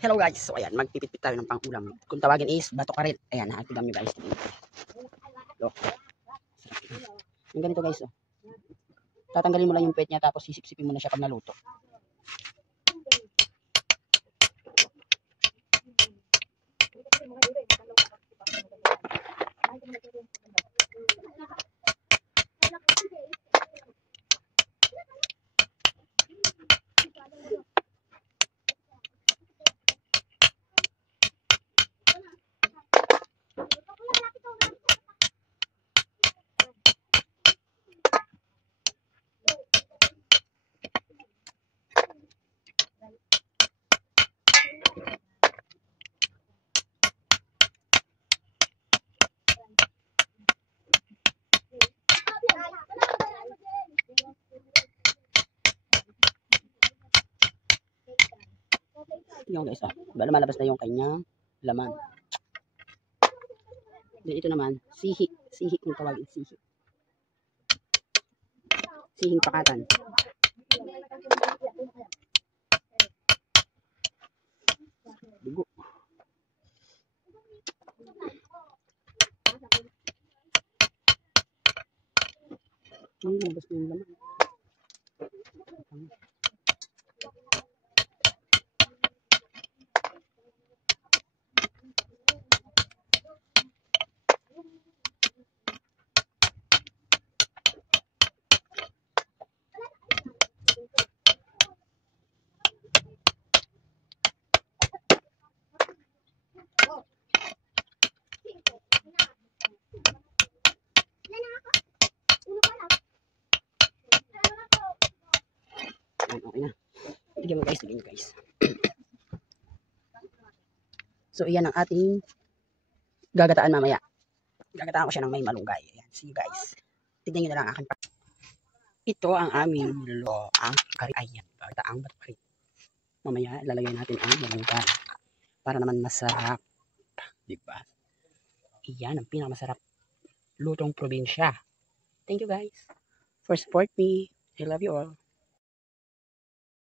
Hello guys, so ayan, magpipit-pit tayo ng pang-ulam. Kung tawagin is, bato ka rin. Ayan, nakakagam nyo guys. Look. Yung ganito guys, oh. Tatanggalin mo lang yung puwet niya, tapos sisip-sipin mo na siya pag naluto. Yung guys, lumalabas na yung kanyang laman. Then ito naman, sihi. Sihi kung tawagin, sihi. Sihing pakatan. Dugo. Lumabas na yung laman. Okay na. Tignan mo guys. So, iyan ang ating gagataan mamaya. Gagataan ko siya ng may malunggay. Ayan, see you guys. Tignan nyo na lang aking ito ang aming ang kari. Ayan, gagataang bato. Mamaya, lalagay natin ang malunggay. Para naman masarap. Diba? Iyan ang pinakamasarap lutong probinsya. Thank you guys for support me. I love you all.